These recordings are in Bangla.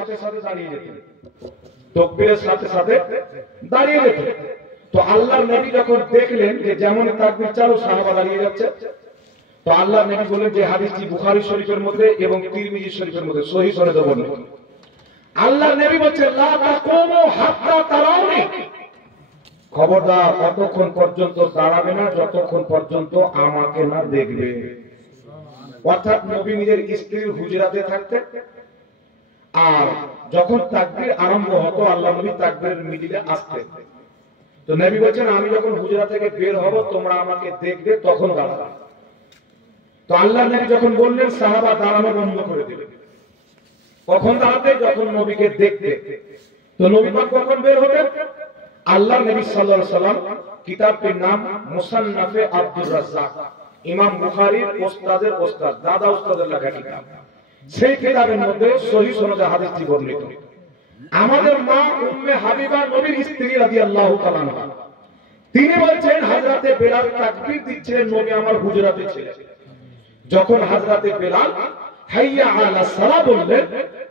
সাথে সাথে দাঁড়িয়ে যেতেন, তাকবীরের সাথে সাথে দাঁড়িয়ে যেতেন। তো আল্লাহর নবী যখন দেখলেন যে যেমন তাকবীর চালু সাহাবা দাঁড়িয়ে যাচ্ছে, তো আল্লাহর নবী বললেন যে হাদিসটি বুখারী শরীফের মধ্যে এবং তিরমিজি শরীফের মধ্যে সহিহ সনদে বর্ণিত। আল্লাহর নবী বলেন লা তাকুমু হাত্তা তারাউনি, খবরদার ততক্ষণ পর্যন্ত দাঁড়াবে না যতক্ষণ পর্যন্ত আমাকে না দেখবে। অর্থাৎ নবী নিজের স্ত্রীর হুজরাতে থাকতেন, আর যখন তাকবীর আরম্ভ হতো আল্লাহ নবী তাকবীরের মিডিলে আসতেন। তো নবী বলেন আমি যখন হুজরা থেকে বের হব তোমরা আমাকে দেখবে, তখন দাঁড়াবে। তো আল্লাহ নবী যখন বললেন সাহাবা দাঁড়ানো বন্ধ করে দিলেন। কখন দাঁড়াতে? যখন নবীকে দেখতে। তো নবী পাক কখন বের হতেন? আল্লাহ নবী সাল্লাল্লাহু আলাইহি সাল্লাম কিতাবটির নাম মুসান্নাফে আব্দুর রাজ্জাক, ইমাম বুখারীর ওস্তাদের ওস্তাদ, দাদা ওস্তাদের লেখা কিতাব। সেই কিতাবের মধ্যে সহিহ সনদে হাদিসটি বর্ণিত। আমাদের মা উম্মে হাবিবা নবীর স্ত্রী রাদিয়াল্লাহু তাআলা আনহা, তিনি বলছেন হযরতে বেলাল তাকবীর দিচ্ছিলেন, নবী আমার হুজরাতে ছিলেন। যখন হযরতে বেলাল হাইয়া আলা সালাহ বললেন,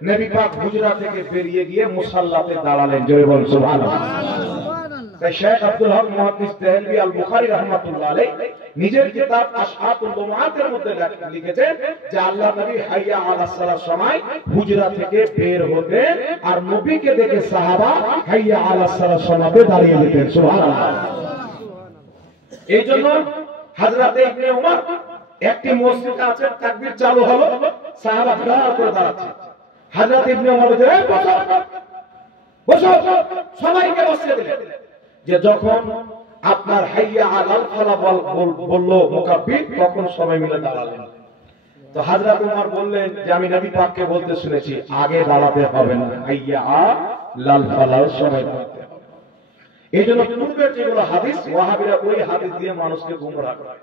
নবী পাক হুজরা থেকে বেরিয়ে গিয়ে মুসাল্লাতে দাঁড়ালেন। জোরে বলুন সুবহানাল্লাহ। তাই শেখ আব্দুল হক মুহাদ্দিস দেহলভী আল বুখারী রাহমাতুল্লাহ আলাইহি নিজের কিতাব আসহাবুল জুমআতের মধ্যে লিখেছেন যে আল্লাহ নবী হাইয়া আলা সালাহ সময় হুজরা থেকে বের হতেন, আর নবীকে দেখে সাহাবা হাইয়া আলা সালাহ সময় দাঁড়িয়ে যেতেন। সুবহানাল্লাহ। এইজন্য হযরতে ইবনে উমর একটি মসজিদে আছে, তাকবীর চালু হলো, সাহাবা দাঁড় করে দাঁড়াচ্ছে। হযরত ইবনে উমর বলেন বসো বসো, সবাইকে বসিয়ে দিলেন। যে যখন আপনার হাইয়া আলাল ফালাহ বলল মুকাব্বির, তখন সবাই মিলে দাঁড়ালেন। তো হযরত উমর বললেন যে আমি নবী পাককে বলতে শুনেছি আগে দাঁড়াতে হবে না, হাইয়া আলাল ফালাহ সবাই দাঁড়াতে হবে। এইজন্য পূর্বে যেগুলো হাদিস ওয়াহাবিরা ওই হাদিস দিয়ে মানুষকে গোমরাহ করে,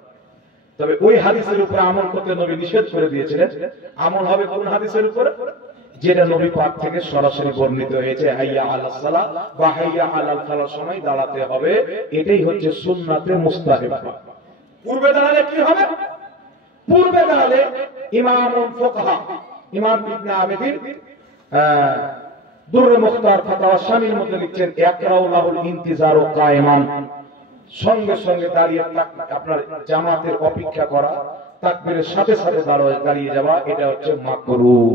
তবে ওই হাদিসের উপরে আমল করতে নবী নিষেধ করে দিয়েছিলেন। আমল হবে কোন হাদিসের উপরে? যেটা নবী পাক থেকে সরাসরি বর্ণিত হয়েছে, হাইয়া আলাস সালাহ বা হাইয়া আলাল ফালাহ সময় দাঁড়াতে হবে, এটাই হচ্ছে সুন্নাতে মুস্তাহাবা। পূর্বে দাঁড়ালে কি হবে? পূর্বে দাঁড়ালে ইমামুল ফুকাহা ইমাম ইবনে আবিদিন দুররে মুখতার ফাতাওয়া শামির মধ্যে লিখছেন ইয়াকরাউ লাহুল ইন্তিজারু কায়মান, সঙ্গে সঙ্গে দাঁড়িয়ে আপনার জামাতের অপেক্ষা করা, তাকবীরের সাথে সাথে দাঁড়িয়ে যাওয়া, এটা হচ্ছে মাকরুহ।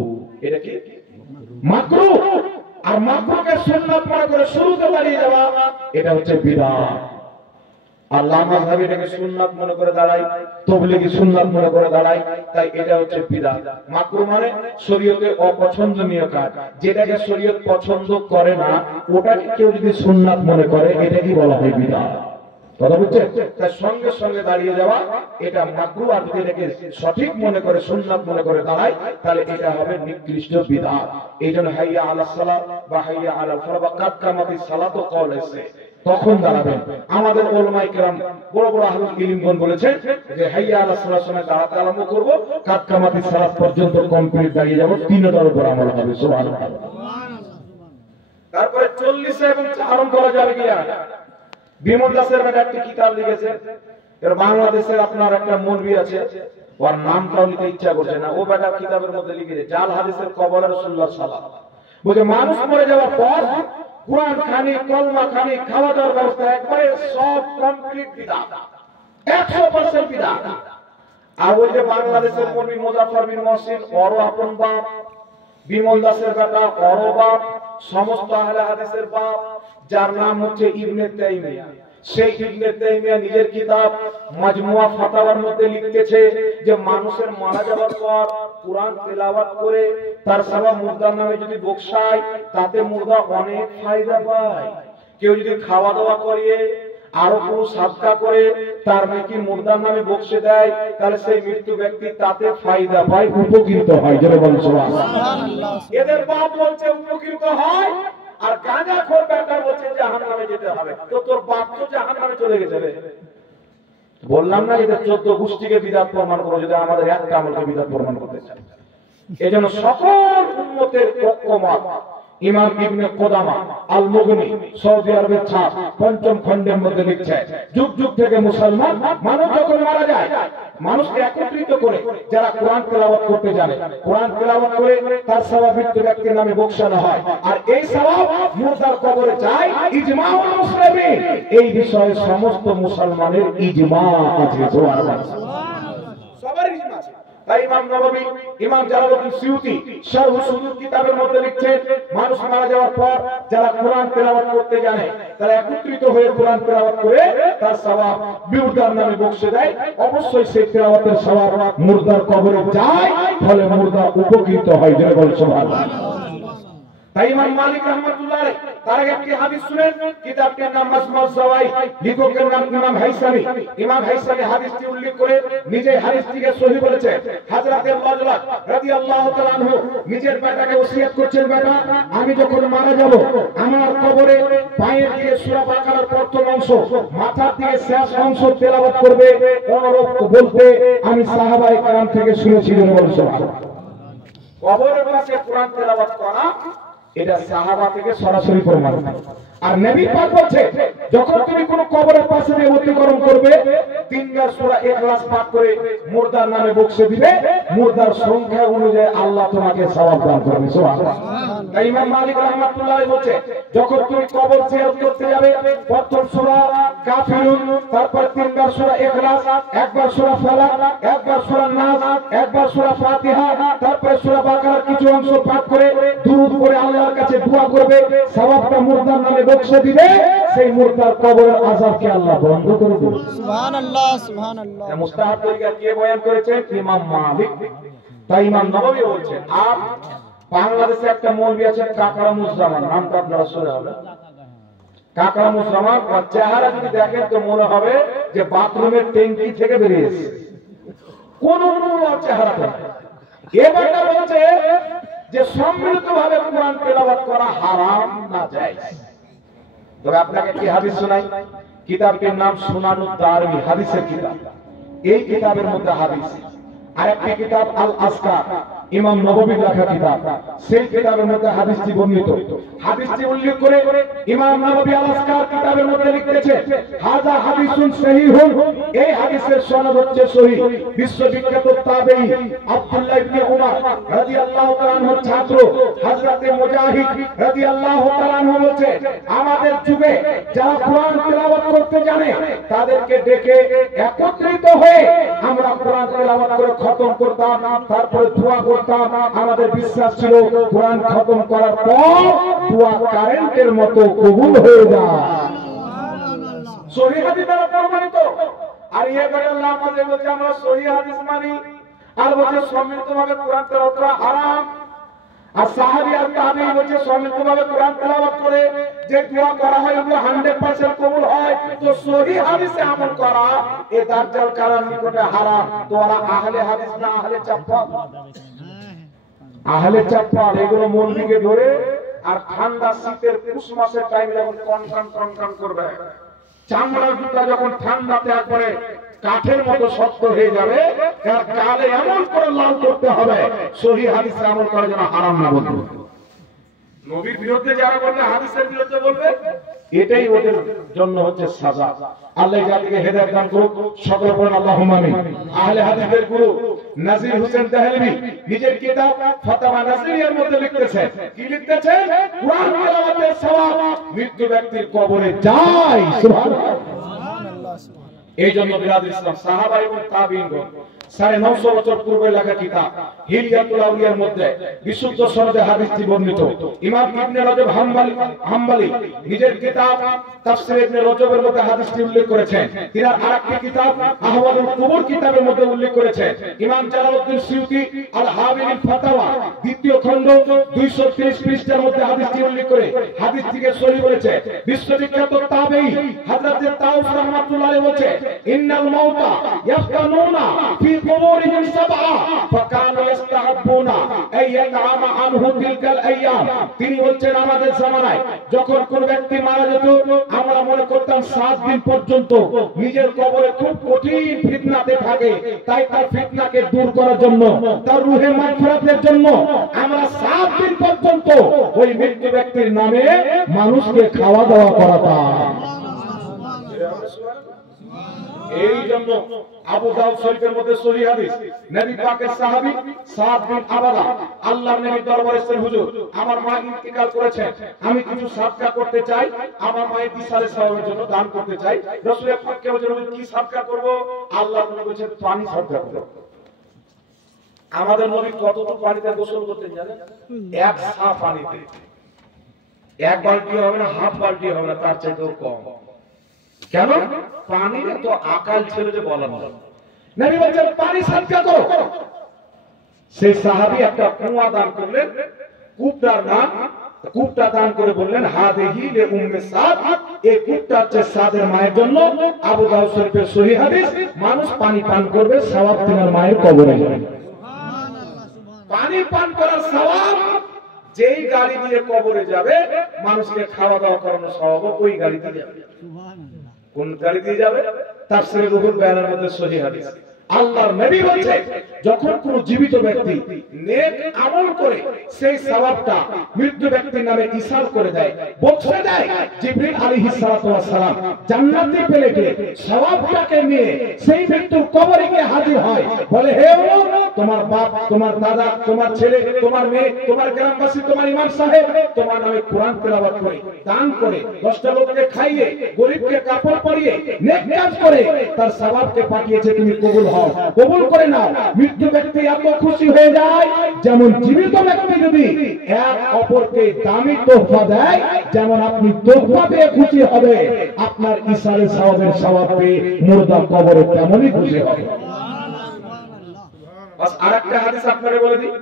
এটা কি মাকরুহ? আর মাকরুহকে সুন্নাত মনে করে শুরুতে দাঁড়িয়ে যাওয়া, এটা হচ্ছে বিদআত। আল্লাহ মাযহাবী এটাকে সুন্নাত মনে করে দাঁড়ায়, তাবলীগী সুন্নাত মনে করে দাঁড়ায়, তাই এটা হচ্ছে বিদআত। মাকরুহ মানে শরীয়তে অপছন্দনীয় কাজ, যেটাকে শরীয়ত পছন্দ করে না ওটাকে কেউ যদি সুন্নাত মনে করে, এটা কি বলা হয়? বিদআত। কথা বুঝছেন? তাই সঙ্গে সঙ্গে দাঁড়িয়ে যাওয়া এটা মাকরুহ, আর যদি এটাকে সঠিক মনে করে সুন্নাত মনে করে দাঁড়ায় তাহলে এটা হবে নিকৃষ্ট বিদআত। এইজন্য হাইয়া আলাস সালাহ বা হাইয়া আলাল ফালাহ বা কাদ কামাতিস সালাত কওল আছে, তখন দাঁড়াবেন। আমাদের উলামায়ে কেরাম বড় বড় আহলুল ইলমগণ বলেছেন যে হাইয়া আলাস সালাহ সময় দাঁড়াতে আরম্ভ করব, কাদ কামাতিস সালাত পর্যন্ত কমপ্লিট দাঁড়িয়ে যাব, তিনটার উপর আমল হবে। সুবহানাল্লাহ। তারপরে 40 এবং চারণ করা যাবে কি? বিমল দাসের একটা কিতাব লিখেছে, এর বাংলাদেশের আপনার একটা মৌলভী আছে, ওর নামটাও নিতে ইচ্ছা করছে না, ও বেটা কিতাবের মধ্যে লিখেছে জাল হাদিসের কবর রাসূলুল্লাহ সাল্লাল্লাহু আলাইহি ওয়াসাল্লাম। বলে মানুষ মরে যাওয়ার পর কুরআন খানি, কলমা খানি, খাওয়া দাওয়ার ব্যবস্থা একবারে সব কমপ্লিট বিদআত, 100% বিদআত। আর ওই যে বাংলাদেশের মৌলভী মুজাফফর বিন মহসিন, ওর আপন বাপ, বিমল দাসের বেটা ওর বাপ, সমস্ত আহলে হাদিসের বাপ, যার নাম হচ্ছে ইবনে তাইমিয়া। সেই ইবনে তাইমিয়া নিজের কিতাব মাজমুয়া ফাতাওয়ার মধ্যে লিখতেছে যে মানুষের মারা যাওয়ার পর কুরআন তেলাওয়াত করে তার সাবা মুর্দার নামে যদি বকশায়, তাতে মুর্দা অনেক ফায়দা পায়। কেউ যদি খাওয়া দাওয়া করিয়ে আরো কোনো সাদকা করে তার নাকি মুর্দার নামে বকশে দেয়, তাহলে সেই মৃত্যু ব্যক্তি তাতে ফায়দা পায়, উপকৃত হয়। যারা বলেন সুবহানাল্লাহ। এদের বাপ বলছে উপকৃত হয়, আর গাঁজাখোর বেটা বলছে জাহান্নামে যেতে হবে। তো তোর বাপ তো জাহান্নামে চলে গেছে রে। বললাম না এদের 14 গোষ্ঠীকে বিদআত প্রমাণ করো, যদি আমাদের একটা আমলকে বিদআত প্রমাণ করতে চায়। এজন্য সকল উম্মতের ঐক্যমত ইমাম ইবনে কুদামা আল মুগনি সৌদি আরবের ছাপ পঞ্চম খণ্ডের মধ্যে লিখছে, যুগ যুগ থেকে মুসলমান মানুষ যখন মারা যায় মানুষকে একত্রিত করে যারা কোরআন তেলাওয়াত করতে জানে, কোরআন তেলাওয়াত করে তার সওয়াব মৃত্যু ব্যক্তির নামে বকশানো হয়, আর এই সওয়াব মুর্দার কবরে যায়। ইজমা মুসলিমিন, এই বিষয়ে সমস্ত মুসলমানের ইজমা আছে, সবার ইজমা আছে। তাই ইমাম নববী, ইমাম জালালউদ্দিন সিউতি শারহ সুদুর কিতাবের মধ্যে লিখছেন, মানুষ মারা যাওয়ার পর যারা কোরআন তেলাওয়াত করতে জানে তারা একত্রিত হয়ে কোরআন তেলাওয়াত করে তার সওয়াব মুর্দার নামে বকশে দেয়। অবশ্যই সেই তেলাওয়াতের সওয়াব মুর্দার কবরে যায়, ফলে মুর্দা উপকৃত হয়। যারা বলেন সুবহানাল্লাহ। তাই ইমাম মালিক রাহমাতুল্লাহ আলাইহি তার একটি হাদিস শুনেন, কিতাবটির নাম মাজমুউজ যাওয়াইদ, লেখকের নাম ইমাম হাইসামি। ইমাম হাইসামি হাদিসটি উল্লেখ করে নিজে হাদিসটিকে সহিহ বলেছেন। হযরত আল্লাহ রাদিয়াল্লাহু তাআলা আনহু নিজের বেটাকে ওসিয়ত করছেন, বেটা আমি যখন মারা যাব আমার কবরে পায়ের দিকে সূরা বাকারার প্রথম অংশ, মাথার দিকে শেষ অংশ তেলাওয়াত করবে, অনুরূপ বলতে আমি সাহাবায়ে কেরাম থেকে শুনেছি। বলেন সুবহানাল্লাহ। কবরের পাশে কোরআন তেলাওয়াত করা এটা সাহাবা থেকে সরাসরি প্রমাণ। আর নবী পাক বলেছে, যখন তুমি কোন কবরের পাশে দিয়ে মৃত্যুবরণ করবে 3 বার সূরা ইখলাস পাঠ করে মুর্দার নামে বকশে দিবে, মুর্দার সংখ্যা অনুযায়ী আল্লাহ তোমাকে সওয়াব দান করবে। সুবহানাল্লাহ। তাই ইমাম মালিক রাহমাতুল্লাহ আলাইহি বলেছে, যখন তুমি কবর জিয়ারত করতে যাবে প্রথম সূরা কাফিরুন, তারপর 3 বার সূরা ইখলাস, একবার সূরা ফালাক, একবার সূরা নাস, একবার সূরা ফাতিহা, তারপর সূরা বাকারার কিছু অংশ পাঠ করে দুরূদ পড়ে আল্লাহর কাছে দোয়া করবে, সওয়াবটা মুর্দার নামে বকশে দিবে, সেই মুর্দার কবরের আযাবকে আল্লাহ বন্ধ করে দেবে। সুবহানাল্লাহ, সুবহানাল্লাহ। এই মুস্তাহাব তরিকা কে বয়ান করেছেন? ইমাম মালিক। তাই ইমাম নববী বলেছেন। আর বাংলাদেশে একটা মৌলভী আছে কাকরামুজ্জামান, নামটা আপনারা শুনে হবে। কাকরামুজ্জামান ওর চেহারা যদি দেখেন তো মনে হবে যে বাথরুমের ট্যাঙ্কি থেকে বেরিয়েছে, কোন ওর চেহারা নেই। এবারটা বলছে যে সম্মিলিতভাবে কোরআন তেলাওয়াত করা হারাম না জায়েজ। তবে আপনাকে কি হাদিস শোনাই, কিতাবটির নাম সুনানুদ দারমি, হাদিসের কিতাব। এই কিতাবের মধ্যে হাদিস, আরেকটি কিতাব আল আসকার, ইমাম নববীর লেখা কিতাব, সেই কিতাবের মধ্যে হাদিসটি বর্ণিত। হাদিসটি উল্লেখ করে ইমাম নববী আল আসকার কিতাবের মধ্যে লিখেছেন, হাযা হাদিসুন সহিহুন, এই হাদিসের সনদ হচ্ছে সহিহ। বিশ্ববিখ্যাত তাবেঈ আব্দুল্লাহ ইবনে উমর রাদিয়াল্লাহু তাআলা আনহুর ছাত্র হযরত মুজাহিদ রাদিয়াল্লাহু তাআলা আনহু বলেছে, আমাদের যুগে যারা কোরআন তেলাওয়াত করতে জানে তাদেরকে ডেকে একত্রিত হয়ে আমরা কোরআন তেলাওয়াত করে খতম করতাম, তারপরে দোয়া করতাম। আমাদের বিশ্বাস ছিল কোরআন খতম করার পর দোয়া কারেন্টের মতো কবুল হয়ে যায়। সহিহ হাদিস দ্বারা প্রমাণিত। আর এই কথা আমাদের বলছে আমরা সহিহ হাদিস মানি, আর বলছে সম্মিলিতভাবে কোরআন তেলাওয়াত করা হারাম। আর সাহাবী আর তাবেঈ বলছে সম্মিলিতভাবে কোরআন তেলাওয়াত করে যে দোয়া করা হয় ওগুলো 100% কবুল হয়। তো সহিহ হাদিসে আমল করা এ দাজ্জাল কারার নিকটে হারাম। তো ওরা আহলে হাদিস না আহলে চাপ্পা? আহলে চাপ্পা এগুলো মৌলভীকে ধরে আর ঠান্ডা শীতের পুষ মাসের টাইমে যখন কনকন করবে, চামড়ার জুতা যখন ঠান্ডাতে একবারে কাঠের মতো শক্ত হয়ে যাবে, তার কালে এমন করে লাল করতে হবে, সহিহ হাদিসে আমল করার জন্য হারাম না বলতে। নবীর বিরুদ্ধে যারা বলবে, হাদিসের বিরুদ্ধে বলবে, এটাই ওদের জন্য হচ্ছে সাজা। আল্লাহ জাতিকে হেদায়েত দান করুক, সকলে বলেন আল্লাহুম্মা আমিন। আহলে হাদিসের গুরু নাজির হোসেন দেহলভী নিজের কিতাব ফাতাওয়া নাজিরিয়ার মধ্যে লিখতেছেন, কি লিখতেছেন? কোরআন তেলাওয়াতের সওয়াব মৃত্যু ব্যক্তির কবরে যায়। সুবহানাল্লাহ। এই জন্য বিরাদর ইসলাম সাহাবা এবং তাবেঈনগণ 950 বছর পূর্বে লেখা কিতাব হিলিয়াতুল আউলিয়ার মধ্যে বিশুদ্ধ সনদে হাদিসটি বর্ণিত। ইমাম ইবনে রজব হাম্বলি নিজের কিতাব তাফসীর ইবনে রজবের মধ্যে হাদিসটি উল্লেখ করেছেন। তিনি আরেকটি কিতাব আহওয়ালুল কুবুর কিতাবের মধ্যে উল্লেখ করেছেন। ইমাম জালালউদ্দিন সিউতি আল হাবিল ফাতাওয়া দ্বিতীয় খণ্ড 230 পৃষ্ঠার মধ্যে হাদিসটি উল্লেখ করে হাদিসটিকে সহিহ বলেছে। বিশ্ববিখ্যাত তাবেঈ হযরত তাউস রাহমাতুল্লাহ আলাইহি বলেছে, ইন্নাল মাউতা ইয়াফতানুনা ফি কুবুরিহিম সাবআ ফাকানু ইস্তাহাব্বুনা আই ইয়ানআমা আনহু তিলকাল আইয়াম। তিনি বলছেন, আমাদের জামানায় যখন কোন ব্যক্তি মারা যেত আমরা মনে করতাম 7 দিন পর্যন্ত নিজের কবরে খুব কঠিন ফিতনাতে থাকে, তাই তার ফিতনাকে দূর করার জন্য, তার রূহে মাগফিরাতের জন্য আমরা 7 দিন পর্যন্ত ওই মৃত্যু ব্যক্তির নামে মানুষকে খাওয়া দাওয়া করাতাম। এই জন্য আবু দাউদ শরীফের মধ্যে সহিহ হাদিস, নবী পাকের সাহাবী সাদ বিন আবাদা আল্লাহর নবীর দরবারে এসে, হুজুর আমার মা ইন্তেকাল করেছেন, আমি কিছু সাদকা করতে চাই, আমার মায়ের ইসারে সওয়াবের জন্য দান করতে চাই। রাসূল পাক কে বলেন কি সাদকা করব? আল্লাহর নবী বলেছেন পানি সাদকা করো। আমাদের নবী কতটুকু পানিতে গোসল করতেন জানেন? এক সা পানিতে, এক বালতি হবে না, হাফ বালতি হবে না, তার চাইতেও কম। কেন? পানির তো আকাল ছিল যে বলা না। নবী বলেন পানি সাদকা করো। সেই সাহাবী একটা কুয়া দান করলেন, কূপটার নাম, কূপটা দান করে বললেন হাদিহি লি উম্মে সাদ, এই কূপটা হচ্ছে সাদের মায়ের জন্য। আবু দাউদ শরীফের সহিহ হাদিস, মানুষ পানি পান করবে সওয়াব তোমার মায়ের কবরে যাবে। পানি পান করার সওয়াব যেই গাড়ি দিয়ে কবরে যাবে, মানুষকে খাওয়া দাওয়া করানোর সওয়াব ওই গাড়ি দিয়ে যাবে। কোন গাড়ি দিয়ে যাবে? তাফসীরে রুহুল বায়ানের মধ্যে সহিহ হাদিস। আল্লাহর নবী বলেন যখন কোন জীবিত ব্যক্তি নেক আমল করে সেই সওয়াবটা মৃত্যু ব্যক্তির নামে ইসাল করে দেয়, বকশে দেয়, জিবরিল আলাইহিস সালাতু ওয়াস সালাম জান্নাতে পেলে গিয়ে সওয়াবটাকে নিয়ে সেই মৃত্যুর কবরে গিয়ে হাজির হয়, বলে হে তোমার বাপ, তোমার দাদা, তোমার ছেলে, তোমার মেয়ে, তোমার গ্রামবাসী, তোমার ইমাম সাহেব তোমার নামে কোরআন তেলাওয়াত করে, দান করে, 10টা লোককে খাইয়ে, গরিবকে কাপড় পরিয়ে, নেক কাজ করে তার সওয়াবকে পাঠিয়েছে, তুমি কবুল হও, কবুল করে নাও। মৃত্যু ব্যক্তি এত খুশি হয়ে যায়, যেমন জীবিত ব্যক্তি যদি এক অপরকে দামি তোহফা দেয়, যেমন আপনি তোহফা পেয়ে খুশি হবে, আপনার ইসারে সওয়াবের সওয়াব পেয়ে মুর্দা কবরে তেমনই খুশি হবে। বাস আরেকটা হাদিস আপনাকে বলে দিই,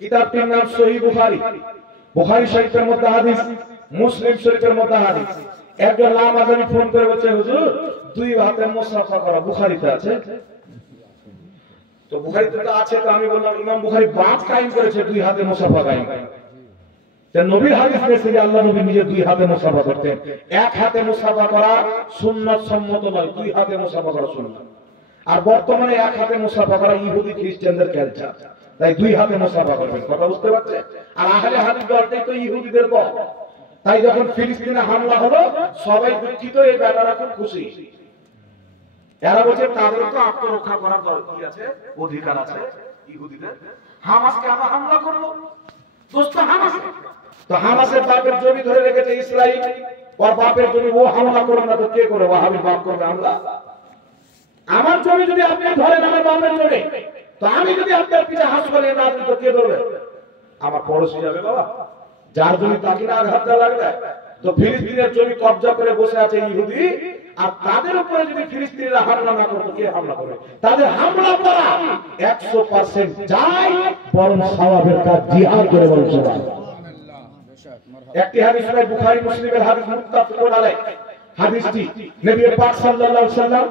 কিতাবটির নাম সহিহ বুখারী। বুখারী শরীফের মধ্যে হাদিস, মুসলিম শরীফের মধ্যে হাদিস। একজন লামাজানি ফোন করে বলছে হুজুর দুই হাতে মুসাফা করা বুখারীতে আছে। তো বুখারীতে তো আছে, তো আমি বললাম ইমাম বুখারী বাদ কায়েম করেছে দুই হাতে মুসাফা কায়েম। তে নবীর হাদিস দেখে যে আল্লাহ নবী নিজে দুই হাতে মুসাফা করতেন। এক হাতে মুসাফা করা সুন্নাত সম্মত নয়, দুই হাতে মুসাফা করা সুন্নাত। আর বর্তমানে এক হাতে মুসাফা করা ইহুদি খ্রিস্টানদের কালচার, তাই দুই হাতে মুসাফা করবেন। কথা বুঝতে পারছেন? আর আহলে হাদিস দলটাই তো ইহুদিদের দল। তাই যখন ফিলিস্তিনে হামলা হলো সবাই দুঃখিত, এই ব্যাপারে খুব খুশি। এরা বলছে তাদের তো আত্মরক্ষা করার দরকার আছে, অধিকার আছে ইহুদিদের। হামাসকে আমরা হামলা করবো, দোস্ত হামাস, তো হামাসের বাপের জমি ধরে রেখেছে ইসরায়েল, ওর বাপের জমি ও হামলা করবে না তো কে করে? ওয়াহাবি বাপ করবে হামলা? আমার জমি যদি আপনি ধরেন, আমার বাপের জমি, তো আমি যদি আপনার পিছে হাসপাতালে না দিই তো কে ধরবে? আমার পড়োশি যাবে বাবা, যার জমি তাকে না আঘাত দেওয়া লাগবে। তো ফিলিস্তিনের জমি কবজা করে বসে আছে ইহুদি, আর তাদের উপরে যদি ফিলিস্তিনিরা হামলা না করবে কে হামলা করবে? তাদের হামলা করা 100% যায়, বরং সওয়াবের কাজ জিহাদ করে বলছে। একটি হাদিস আছে বুখারী মুসলিমের হাদিস, মুত্তাফাকুন আলাইহি হাদিসটি। নবী পাক সাল্লাল্লাহু আলাইহি ওয়াসাল্লাম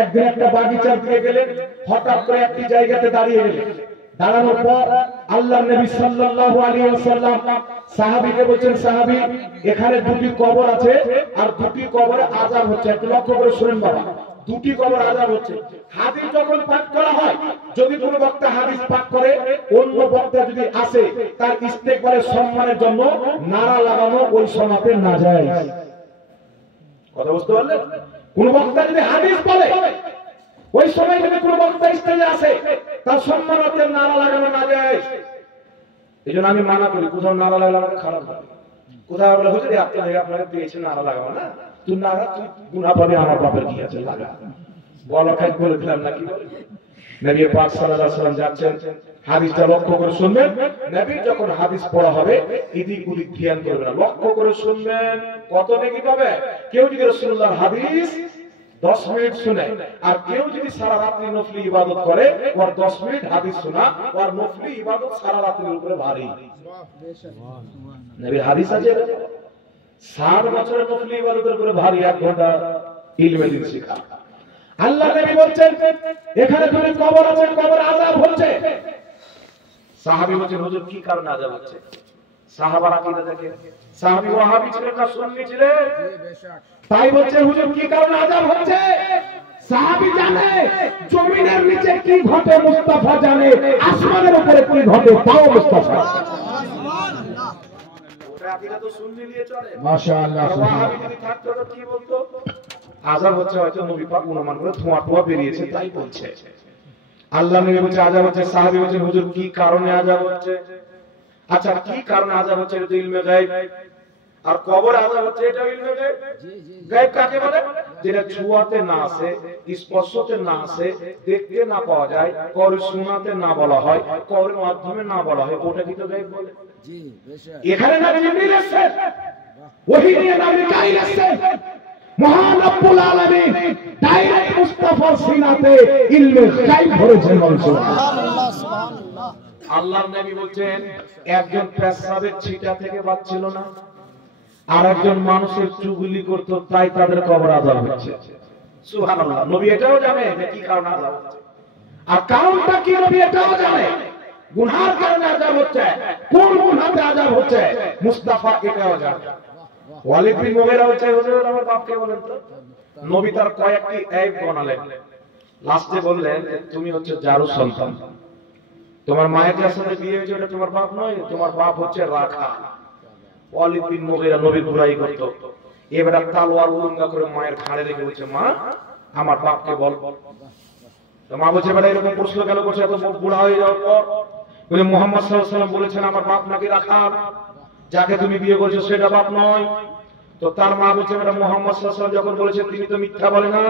একদিন একটা বাগিচার দিকে গেলেন, হঠাৎ করে একটি জায়গাতে দাঁড়িয়ে গেলেন। দাঁড়ানোর পর আল্লাহর নবী সাল্লাল্লাহু আলাইহি ওয়াসাল্লাম সাহাবীকে বলছেন, সাহাবী এখানে দুটি কবর আছে আর দুটি কবরে আযাব হচ্ছে, একটু লক্ষ্য করে শুনেন বাবা। দুটি কবর আযাব হচ্ছে। হাদিস যখন পাঠ করা হয়, যদি কোনো বক্তা হাদিস পাঠ করে, অন্য বক্তা যদি আসে, তার ইস্তেকবারের সম্মানের জন্য নারা লাগানো ওই সমাতে না যায়। কথা বুঝতে পারলেন? কোন বক্তা যদি হাদিস বলে, ওই সময় যদি কোনো বক্তা স্টেজে আসে, তার সম্মানার্থে নারা লাগানো না যায়। এই জন্য আমি মানা করি, কোথাও নারা লাগালে আমাকে খারাপ লাগে। কোথাও বলে হুজুর আপনাকে দিয়েছে নারা লাগাবো না, তুই নারা, তুই গুনাহ পাবে, আমার বাপের কি আছে লাগা, বলো খাই বলে দিলাম নাকি? নবী পাক সাল্লাল্লাহু আলাইহি ওয়াসাল্লাম যাচ্ছেন, হাদিসটা লক্ষ্য করে শুনবেন। নবী যখন হাদিস পড়া হবে এদিক ওদিক ধ্যান করবেন, লক্ষ্য করে শুনবেন, কত নেকি পাবে। কেউ যদি রাসূলুল্লাহর হাদিস 10 মিনিট শুনে, আর কেউ যদি সারা রাত্রি নফলি ইবাদত করে, ওর 10 মিনিট হাদিস শোনা, ওর নফলি ইবাদত সারা রাত্রির উপরে ভারী। নবীর হাদিস আছে 60 বছরের নফলি ইবাদতের উপরে ভারী, 1 ঘন্টা ইলমে দিন শেখা। আল্লাহ নবী বলছেন এখানে দুটি কবর আছে, কবর আযাব হচ্ছে। সাহাবী বলছেন হুজুর কি কারণে আযাব হচ্ছে? সাহাবারা কি দেখে, সাহাবী ওয়াহাবি ছিলেন না সুন্নি ছিলেন? তাই বলছে হুজুর কি কারণে আযাব হচ্ছে? সাহাবী জানে জমিনের নিচে কি ঘটে, মুস্তাফা জানে আসমানের উপরে কি ঘটে, তাও মুস্তাফা। সাথীরা তো সুন্নি নিয়ে চলে মাশাআল্লাহ ওয়াহাবি যদি থাকতো তো কি বলতো আযাব হচ্ছে হয়তো নবী পাক অনুমান করে ধোঁয়া বেরিয়েছে তাই বলছে আল্লাহ নবী বলছে আযাব হচ্ছে সাহাবী বলছেন হুজুর কি কারণে আযাব হচ্ছে আচ্ছা কি কারণে আযাব হচ্ছে এটা ইলমে গায়ব আর কবর আযাব হচ্ছে এটা ইলমে গায়ব গায়ব কাকে বলে যেটা ছুঁয়াতে না আসে স্পর্শতে না আসে দেখতে না পাওয়া যায় কবর শোনাতে না বলা হয় কবরের মাধ্যমে না বলা হয় ওটা কি তো গায়ব বলে জি বেশক এখানে না জিবরিল এসেছেন ওহী নিয়ে না মিকাইল এসেছেন মহান রব্বুল আলামিন ডাইরেক্ট মুস্তাফার সিনাতে ইলমে গায়ব ভরেছেন সুবহানাল্লাহ সুবহানাল্লাহ আল্লাহর নবী বলেন একজন পেশাবের ছিটা থেকে বাঁচছিল না আর একজন মানুষের চুগলি করত তাই তাদের কবর আযাব হচ্ছে সুবহানাল্লাহ নবী এটাও জানে যে কি কারণে আযাব হচ্ছে আর কারণটা কি নবী এটাও জানে গুনার কারণে আযাব হচ্ছে কোন গুনাহতে আযাব হচ্ছে মুস্তাফা এটাও জানে ওয়ালিদ বিন মুগীরা বলছে হুজুর আমার বাপকে বলেন তো নবী তার কয়েকটি আয়াত বানালেন লাস্টে বললেন যে তুমি হচ্ছে জারু সন্তান তোমার মায়ের যার সাথে বিয়ে হয়েছে ওটা তোমার বাপ নয় তোমার বাপ হচ্ছে রাখা ওয়ালিদ বিন মুগীরা নবীর বুড়াই করত এবারে তলোয়ার উলঙ্গা করে মায়ের ঘাড়ে রেখে বলছে মা আমার বাপকে বল তো মা বলছে বেটা এরকম প্রশ্ন কেন করছে এত বুড়া হয়ে যাওয়ার পর বলে মুহাম্মদ সাল্লাল্লাহু আলাইহি ওয়াসাল্লাম বলেছেন আমার বাপ নাকি রাখা যাকে তুমি বিয়ে করেছো সেটা বাপ নয় তো তার মা বলছে বেটা মুহাম্মদ সাল্লাল্লাহু আলাইহি ওয়াসাল্লাম যখন বলেছেন তিনি তো মিথ্যা বলে না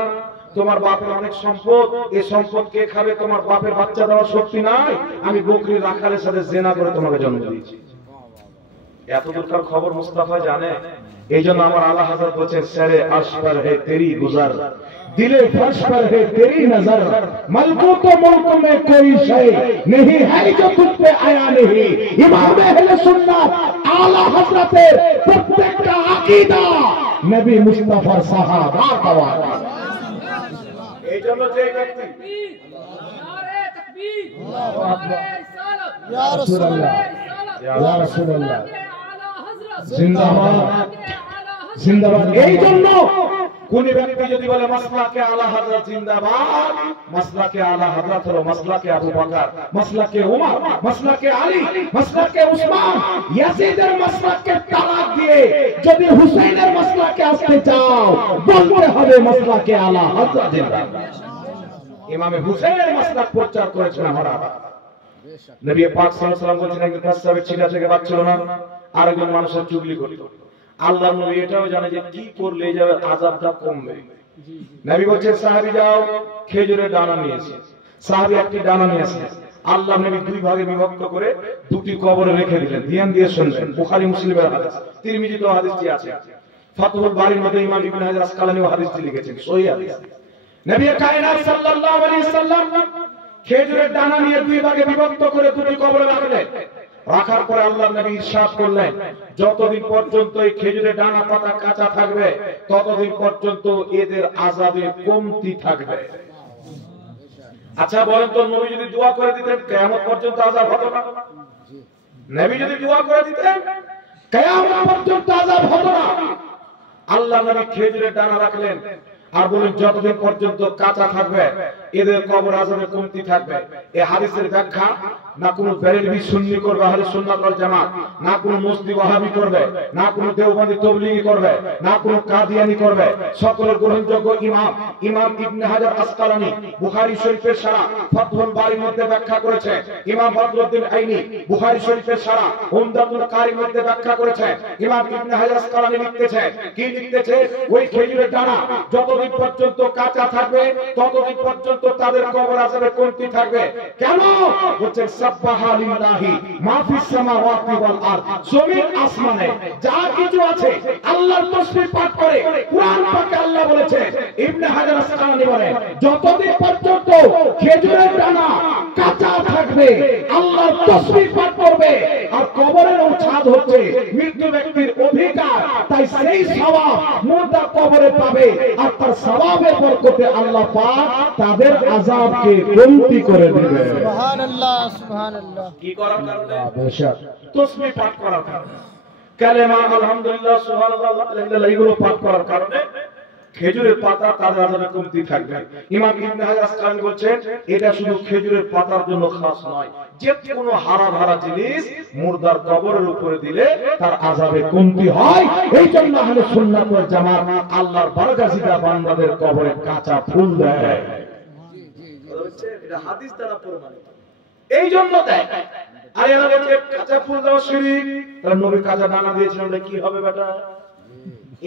তোমার বাপের অনেক সম্পদ এই সম্পদ কে খাবে তোমার বাপের বাচ্চা দেওয়ার শক্তি নাই আমি বকরি রাখালের সাথে জেনা করে তোমাকে জন্ম দিয়েছি এত দূরকার খবর মুস্তাফা জানে এইজন্য আমার আলা হযরত বলেছে সরে আশফর হে তেরি গুজার दिले फर्श पर है तेरी नजर मलकूत मुल्क में कोई शय नहीं है जो तुझ पे आया नहीं इमाम अहले सुन्नत आला हजरतेर प्रत्येकটা আকীদা নবী মুস্তাফার সাহাবা পাওয়া এইজন্য যে ব্যক্তি নারে তাকবীর আল্লাহু আকবার ইয়া রাসূলুল্লাহ ইয়া রাসূলুল্লাহ আলা হযরত জিন্দাবাদ জিন্দাবাদ এইজন্য কোন ব্যক্তি যদি বলে মাসলাকে আলা হযরত জিন্দাবাদ মাসলাকে আলা হযরত হলো মাসলাকে আবু বকর মাসলাকে উমর মাসলাকে আলী মাসলাকে উসমান ইয়াজিদের মাসলাকে তালাক দিয়ে যদি হুসাইনের মাসলাকে আসতে চাও বলতে হবে মাসলাকে আলা হযরত জিন্দাবাদ ইমামে হুসাইনের মাসলাক প্রচার করেছেন আমরা নবী পাক সাল্লাল্লাহু আলাইহি ওয়াসাল্লাম বলেছেন একজন পেশাবের ছিটা থেকে বাঁচছিল না আরেকজন মানুষের চুগলি করত আল্লাহ নবী এটাও জানে যে কি করলে যাবে আযাবটা কমবে নবী বলেন সাহাবী যাও খেজুরের দানা নিয়ে এসো সাহাবী একটি দানা নিয়ে আসে আল্লাহ নবী দুই ভাগে বিভক্ত করে দুটি কবরে রেখে দিলেন ধ্যান দিয়ে শুনবেন বুখারী মুসলিমের হাদিস তিরমিজিতে হাদিসটি আছে ফাতহুল বারীর মধ্যে ইমাম ইবনে হাজার আসকালানিও হাদিসটি লিখেছেন সহিহ হাদিস নবী কায়নাত সাল্লাল্লাহু আলাইহি সাল্লাম খেজুরের দানা নিয়ে দুই ভাগে বিভক্ত করে দুটি কবরে রাখলেন রাখার পরে আল্লাহর নবী ইরশাদ করলেন যতদিন পর্যন্ত এই খেজুরের ডানা পাতা কাঁচা থাকবে ততদিন পর্যন্ত এদের আযাবে কমতি থাকবে আচ্ছা বলেন তো নবী যদি দোয়া করে দিতেন কিয়ামত পর্যন্ত আযাব হতো না নবী যদি দোয়া করে দিতেন কিয়ামত পর্যন্ত আযাব হতো না আল্লাহর নবী খেজুরের ডানা রাখলেন আর বলেন যতদিন পর্যন্ত কাঁচা থাকবে এদের কবর আযাবে কমতি থাকবে এই হাদিসের ব্যাখ্যা না কোনো বেরেলভি সুন্নি করবে আহলে সুন্নাত ওয়াল জামাত না কোনো মুসলি ওয়াহাবি করবে না কোনো দেওবন্দি তাবলীগী করবে না কোনো কাদিয়ানি করবে সকলের গ্রহণযোগ্য ইমাম ইবনে হাজার আসকালানী বুখারী শরীফের শারহ ফাতহুল বারীর মধ্যে ব্যাখ্যা করেছে ইমাম বদরুদ্দিন আইনি বুখারী শরীফের শারহ উমদাতুল কারীর মধ্যে ব্যাখ্যা করেছে ইমাম ইবনে হাজার আসকালানী লিখতেছে কি লিখতেছে ওই খেজুরের ডানা যতদিন পর্যন্ত কাঁচা থাকবে ততদিন পর্যন্ত তাদের কবর আযাবে কমতি থাকবে কেন বলছে সাব্বাহা লিল্লাহি মা ফিস সামাওয়াতি ওয়াল আরদ জমিন আসমানে যা কিছু আছে আল্লাহর তাসবিহ পাঠ করে কুরআন পাকে আল্লাহ বলেছে ইবনে হাজার আসকালানী বলেন যতদিন পর্যন্ত খেজুরের ডানা কাঁচা থাকবে আল্লাহর তাসবিহ পাঠ করবে আর কবরের ছাদ হচ্ছে মৃত্যু ব্যক্তির অধিকার তাই সেই সওয়াব মুর্দা কবরে পাবে আর তার সওয়াবের বরকতে আল্লাহ পাক তাদের আযাবকে কমতি করে দিবে সুবহানাল্লাহ সুবহানাল্লাহ কি করার কারণে বেশক তাসবিহ পাঠ করার কারণে কালেমা আলহামদুলিল্লাহ সুবহানাল্লাহ আলহামদুলিল্লাহ এগুলো পাঠ করার কারণে খেজুরের পাতা তাদের আযাবে কমতি থাকবে। ইমাম ইবনে হাজার আসকালানী বলছেন এটা শুধু খেজুরের পাতার জন্য খাস নয়, যে কোনো হারা ভরা জিনিস মুর্দার কবরের উপরে দিলে তার আযাবে কমতি হয়। এই জন্য আহলে সুন্নাত ওয়াল জামাত আল্লাহর বরগাজিদা বান্দাদের কবরে কাঁচা ফুল দেয়। এটা হাদিস দ্বারা প্রমাণিত, এই জন্য দেয়। আর এরা বলছে কাঁচা ফুল দেওয়া শিরক, তার নবী কাঁচা দানা দিয়েছিলেন, ওটা কি হবে বেটা?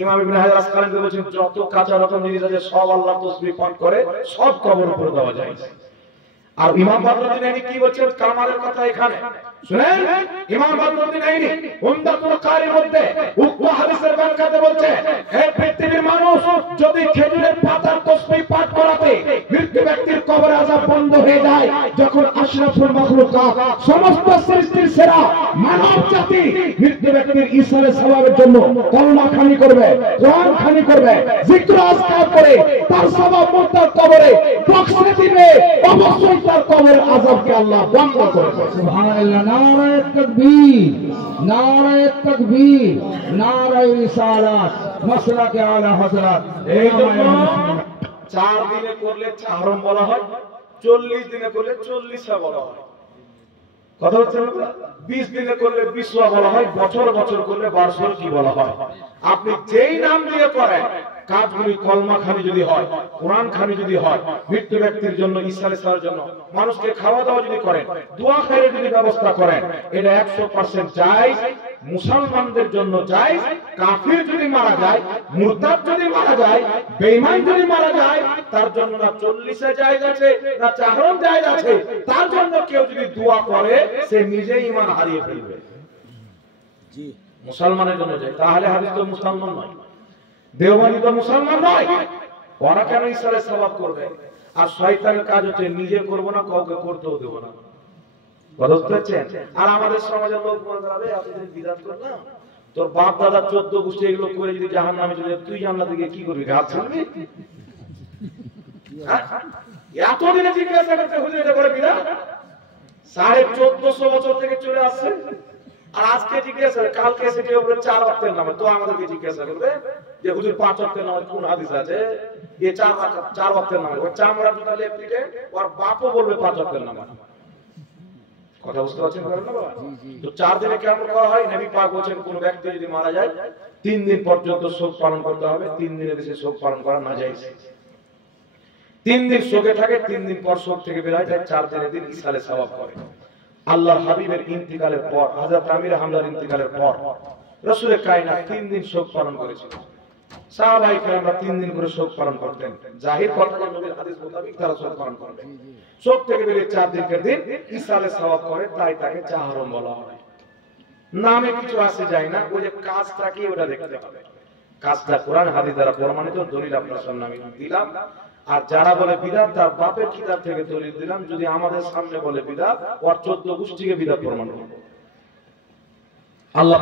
ইমাম ইবনে হাজার আসকালানী বলেছেন যত কাঁচা রকম জিনিস আছে সব আল্লাহ তাসবিহ পাঠ করে সব কবর উপরে দেওয়া যায়। আর ইমাম বদরুদ্দিন আইনি কি বলছেন কামালের কথা এখানে শুনেন। ইমাম বদরুদ্দিন আইনি উমদাতুল কারির মধ্যে উক্ত হাদিসের ব্যাখ্যাতে বলছে এই পৃথিবীর মানুষ যদি খেজুরের পাতার তাসবিহ পাঠ করাতে মৃত ব্যক্তির কবরে আযাব বন্ধ হয়ে যায়, যখন আশরাফুল মাখলুকাত সমস্ত সৃষ্টির সেরা মানব জাতি মৃত ব্যক্তির ইসালে সওয়াবের জন্য কলমা খানি করবে, কোরআন খানি করবে, জিকির আজকার করে তার সওয়াব মুর্দার কবরে বক্সে দিবে, অবশ্যই তার কবরের আযাবকে আল্লাহ বন্ধ করবে। সুবহানাল্লাহ। নারায়ে তাকবীর, নারায়ে তাকবীর, নারায়ে রিসালাত, মাসলাকে আলা হযরত। এই জন্য 4 দিনে করলে চাহরম বলা হয়, 40 দিনে করলে 40 বলা হয়। কথা হচ্ছে না? 20 দিনে করলে 20 বলা হয়, বছর বছর করলে 12 কি বলা হয়। আপনি যেই নাম দিয়ে করেন, কাজগুলি কলমা খানি যদি হয়, কোরআন খানি যদি হয়, মৃত্যু ব্যক্তির জন্য ইসলামের সাহায্যের জন্য মানুষকে খাওয়া দাওয়া যদি করেন, দোয়া খায়ের যদি ব্যবস্থা করেন, এটা 100% জায়েজ। মুসলমানদের জন্য জায়েজ। কাফির যদি মারা যায়, মুরতাদ যদি মারা যায়, বেঈমান যদি মারা যায়, তার জন্য না 40 জায়েজ আছে না চাহরম জায়েজ আছে। তার জন্য কেউ যদি দোয়া করে সে নিজেই ঈমান হারিয়ে ফেলবে। জি, মুসলমানের জন্য যায়, তাহলে হাদিস তো মুসলমান নয়, দেওবন্দি তো মুসলমান নয়। ওরা কেন ইসলামের সওয়াব করবে? আর শয়তানের কাজ হচ্ছে নিজে করব না, কাউকে করতেও দেব না। বুঝতে পারছেন? আর আমাদের সমাজের লোক মনে করে এতদিন বিদাত কর না, তোর বাপ দাদা 14 গোষ্ঠী এগুলো করে যদি জাহান্নামে চলে যায়, তুই জান্নাতে গিয়ে কি করবি? ঘাত ছিলবি? এতদিনে জিজ্ঞাসা করতে হুজুর এটা করে বিদাত 1450 বছর থেকে চলে আসছে। আর আজকে জিজ্ঞাসা, কালকে এসে কেউ বলে 4 ওয়াক্তের নামাজ, তো আমাদেরকে জিজ্ঞাসা করবে যে হুজুর 5 ওয়াক্তের নামাজ কোন হাদিস আছে? এই 4 ওয়াক্তের নামাজ, ওই চামড়া জুতা লেপটিতে ওর বাপও বলবে 5 ওয়াক্তের নামাজ। কথা বুঝতে পারছেন না বাবা? তো 4 দিনে কেমন করা হয়? নবী পাক বলেছেন কোন ব্যক্তি যদি মারা যায় 3 দিন পর্যন্ত শোক পালন করতে হবে, 3 দিনের বেশি শোক পালন করা না যায়। 3 দিন শোকে থাকে, 3 দিন পর শোক থেকে বের হয়, 4 দিনের দিন ইসালে সওয়াব করে। আল্লাহর হাবিবের ইন্তিকালের পর, হযরত আমির হামজার ইন্তিকালের পর রাসূল কায়নাত 3 দিন শোক পালন করেছিলেন। সাহাবায়ে কেরামরা 3 দিন করে শোক পালন করতেন। জাহির কথা নবীর হাদিস মোতাবেক তারা শোক পালন করবে। শোক থেকে বেরিয়ে 4 দিনের দিন ইসালে সওয়াব করে, তাই তাকে চাহরম বলা হয়। নামে কিছু আসে যায় না, ওই যে কাজটা কি ওটা দেখতে হবে। কাজটা কোরআন হাদিস দ্বারা প্রমাণিত, দলিল আপনার সামনে আমি দিলাম। আর যারা বলে বিদআত তার বাপের কিতাব থেকে দলিল দিলাম, যদি আমাদের সামনে বলে বিদআত, ওর 14 গোষ্ঠীকে বিদআত প্রমাণ করব। আল্লাহ